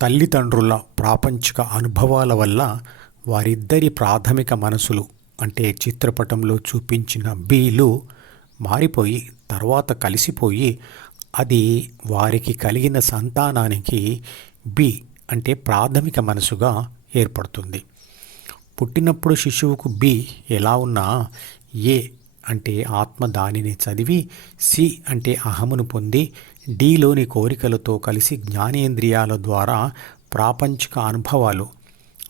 తల్లిదండ్రుల ప్రాపంచిక అనుభవాల వల్ల వారిద్దరి ప్రాథమిక మనసులు అంటే చిత్రపటంలో చూపించిన బీలు మారిపోయి తర్వాత కలిసిపోయి అది వారికి కలిగిన సంతానానికి బి అంటే ప్రాథమిక మనసుగా ఏర్పడుతుంది. పుట్టినప్పుడు శిశువుకు బి ఎలా ఉన్నా ఏ అంటే ఆత్మ దానిని చదివి, సి అంటే అహమును పొంది, డిలోని కోరికలతో కలిసి జ్ఞానేంద్రియాల ద్వారా ప్రాపంచిక అనుభవాలు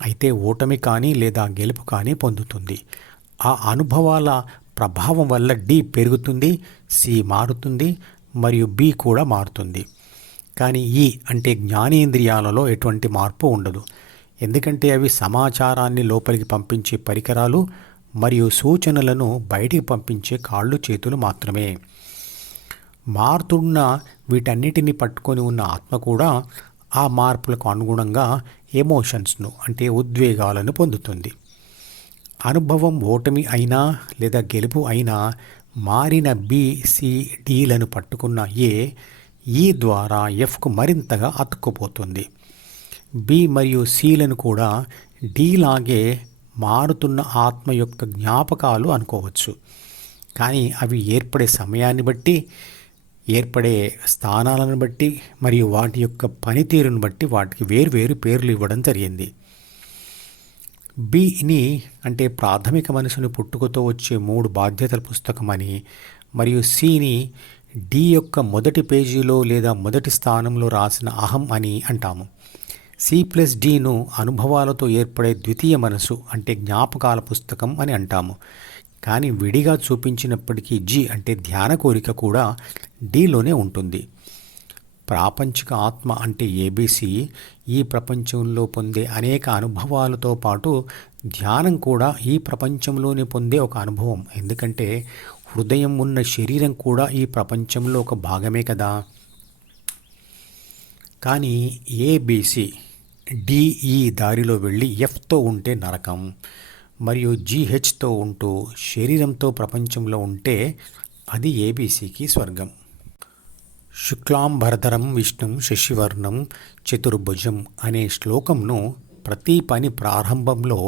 అయితే ఓటమి కానీ లేదా గెలుపు కానీ పొందుతుంది. ఆ అనుభవాల ప్రభావం వల్ల డి పెరుగుతుంది, సి మారుతుంది మరియు బి కూడా మారుతుంది. కానీ ఈ అంటే జ్ఞానేంద్రియాలలో ఎటువంటి మార్పు ఉండదు. ఎందుకంటే అవి సమాచారాన్ని లోపలికి పంపించే పరికరాలు మరియు సూచనలను బయటికి పంపించే కాళ్ళు చేతులు మాత్రమే. మారుతున్న వీటన్నిటిని పట్టుకొని ఉన్న ఆత్మ కూడా ఆ మార్పులకు అనుగుణంగా ఎమోషన్స్ను అంటే ఉద్వేగాలను పొందుతుంది. అనుభవం ఓటమి అయినా లేదా గెలుపు అయినా మారిన బి, సి, డీలను పట్టుకున్న ఏ ఈ ద్వారా ఎఫ్కు మరింతగా అతుక్కుపోతుంది. బి మరియు సిలను కూడా డీలాగే మారుతున్న ఆత్మ యొక్క జ్ఞాపకాలు అనుకోవచ్చు. కానీ అవి ఏర్పడే సమయాన్ని బట్టి, ఏర్పడే స్థానాలను బట్టి మరియు వాటి యొక్క పనితీరును బట్టి వాటికి వేర్వేరు పేర్లు ఇవ్వడం జరిగింది. బిని అంటే ప్రాథమిక మనసుని పుట్టుకతో వచ్చే 3 బాధ్యతల పుస్తకం అని, మరియు సిని డి యొక్క మొదటి పేజీలో లేదా మొదటి స్థానంలో రాసిన అహం అని అంటాము. సి+డిను అనుభవాలతో ఏర్పడే ద్వితీయ మనసు అంటే జ్ఞాపకాల పుస్తకం అని అంటాము. కానీ విడిగా చూపించినప్పటికీ జి అంటే ధ్యాన కోరిక కూడా డిలోనే ఉంటుంది. ప్రాపంచిక ఆత్మ అంటే ఏబిసి ఈ ప్రపంచంలో పొందే అనేక అనుభవాలతో పాటు ధ్యానం కూడా ఈ ప్రపంచంలోనే పొందే ఒక అనుభవం. ఎందుకంటే హృదయం ఉన్న శరీరం కూడా ఈ ప్రపంచంలో ఒక భాగమే కదా. కానీ ఏబిసి డిఈ దారిలో వెళ్ళి ఎఫ్తో ఉంటే నరకం, మరియు జిహెచ్తో ఉంటూ శరీరంతో ప్రపంచంలో ఉంటే అది ఏబిసికి స్వర్గం. శుక్లాంబరధరం విష్ణుం శశివర్ణం చతుర్భుజం అనే శ్లోకంను ప్రతి పని ప్రారంభంలో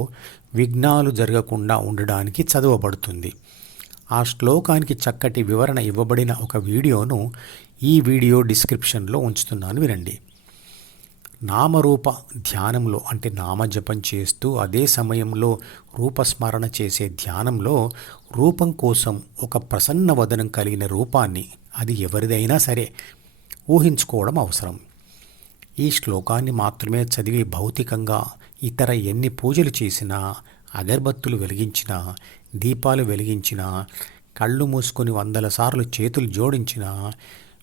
విఘ్నాలు జరగకుండా ఉండడానికి చదవబడుతుంది. ఆ శ్లోకానికి చక్కటి వివరణ ఇవ్వబడిన ఒక వీడియోను ఈ వీడియో డిస్క్రిప్షన్లో ఉంచుతున్నాను, వినండి. నామరూప ధ్యానంలో అంటే నామజపం చేస్తూ అదే సమయంలో రూపస్మరణ చేసే ధ్యానంలో రూపం కోసం ఒక ప్రసన్న వదనం కలిగిన రూపాన్ని, అది ఎవరిదైనా సరే, ఊహించుకోవడం అవసరం. ఈ శ్లోకాన్ని మాత్రమే చదివి భౌతికంగా ఇతర ఎన్ని పూజలు చేసినా, అగరబత్తులు వెలిగించినా, దీపాలు వెలిగించినా, కళ్ళు మూసుకొని 100 సార్లు చేతులు జోడించినా,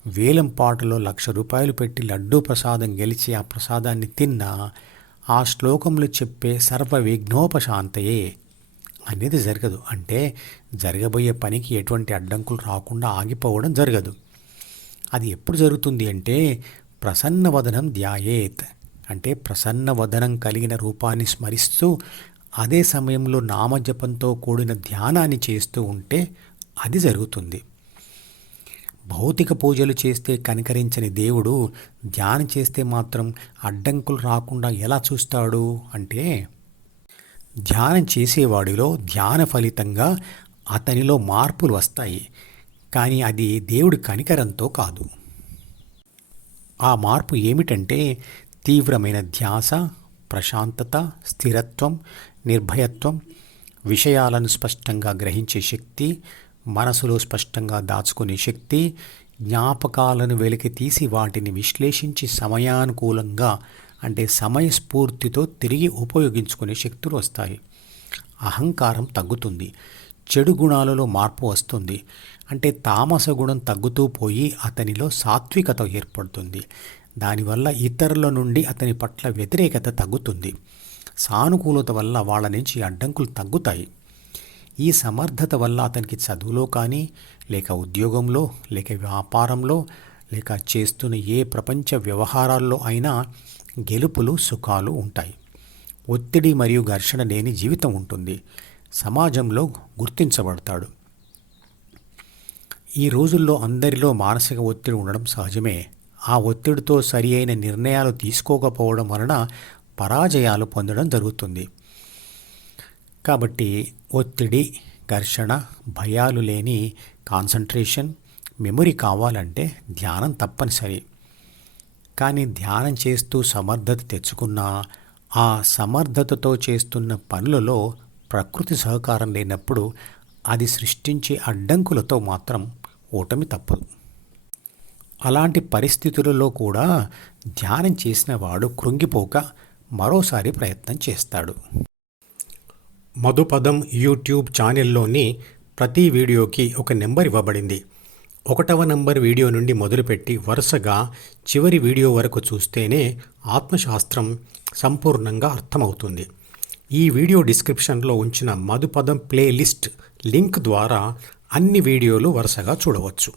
వేలం పాటలో 1,00,000 రూపాయలు పెట్టి లడ్డూ ప్రసాదం గెలిచి ఆ ప్రసాదాన్ని తిన్నా, ఆ శ్లోకంలో చెప్పే సర్వ విఘ్నోపశాంతయే అనేది జరగదు. అంటే జరగబోయే పనికి ఎటువంటి అడ్డంకులు రాకుండా ఆగిపోవడం జరగదు. అది ఎప్పుడు జరుగుతుంది అంటే ప్రసన్నవదనం ధ్యాయేత్ అంటే ప్రసన్నవదనం కలిగిన రూపాన్ని స్మరిస్తూ అదే సమయంలో నామజపంతో కూడిన ధ్యానాన్ని చేస్తూ ఉంటే అది జరుగుతుంది. భౌతిక పూజలు చేస్తే కనికరించని దేవుడు ధ్యానం చేస్తే మాత్రం అడ్డంకులు రాకుండా ఎలా చూస్తాడు అంటే ధ్యానం చేసేవాడిలో ధ్యాన ఫలితంగా అతనిలో మార్పులు వస్తాయి. కానీ అది దేవుడి కనికరంతో కాదు. ఆ మార్పు ఏమిటంటే తీవ్రమైన ధ్యాస, ప్రశాంతత, స్థిరత్వం, నిర్భయత్వం, విషయాలను స్పష్టంగా గ్రహించే శక్తి, మనసులో స్పష్టంగా దాచుకునే శక్తి, జ్ఞాపకాలను వెలికి తీసి వాటిని విశ్లేషించి సమయానుకూలంగా అంటే సమయస్ఫూర్తితో తిరిగి ఉపయోగించుకునే శక్తులు వస్తాయి. అహంకారం తగ్గుతుంది, చెడు గుణాలలో మార్పు వస్తుంది. అంటే తామస గుణం తగ్గుతూ పోయి అతనిలో సాత్వికత ఏర్పడుతుంది. దానివల్ల ఇతరుల నుండి అతని పట్ల వ్యతిరేకత తగ్గుతుంది. సానుకూలత వల్ల వాళ్ళ నుంచి అడ్డంకులు తగ్గుతాయి. ఈ సమర్థత వల్ల అతనికి చదువులో కానీ, లేక ఉద్యోగంలో, లేక వ్యాపారంలో, లేక చేస్తున్న ఏ ప్రపంచ వ్యవహారాల్లో అయినా గెలుపులు, సుఖాలు ఉంటాయి. ఒత్తిడి మరియు ఘర్షణ లేని జీవితం ఉంటుంది. సమాజంలో గుర్తించబడతాడు. ఈ రోజుల్లో అందరిలో మానసిక ఒత్తిడి ఉండడం సహజమే. ఆ ఒత్తిడితో సరి అయిన నిర్ణయాలు తీసుకోకపోవడం వలన పరాజయాలు పొందడం జరుగుతుంది. కాబట్టి ఒత్తిడి, ఘర్షణ, భయాలు లేని కాన్సంట్రేషన్, మెమొరీ కావాలంటే ధ్యానం తప్పనిసరి. కానీ ధ్యానం చేస్తూ సమర్థత తెచ్చుకున్నా ఆ సమర్థతతో చేస్తున్న పనులలో ప్రకృతి సహకారం లేనప్పుడు అది సృష్టించే అడ్డంకులతో మాత్రం ఓటమి తప్పదు. అలాంటి పరిస్థితులలో కూడా ధ్యానం చేసిన వాడు కృంగిపోక మరోసారి ప్రయత్నం చేస్తాడు. మధుపదం యూట్యూబ్ ఛానల్లోని ప్రతి వీడియోకి ఒక నెంబర్ ఇవ్వబడింది. 1వ నంబర్ వీడియో నుండి మొదలుపెట్టి వరుసగా చివరి వీడియో వరకు చూస్తేనే ఆత్మశాస్త్రం సంపూర్ణంగా అర్థమవుతుంది. ఈ వీడియో డిస్క్రిప్షన్లో ఉంచిన మధుపదం ప్లేలిస్ట్ లింక్ ద్వారా అన్ని వీడియోలు వరుసగా చూడవచ్చు.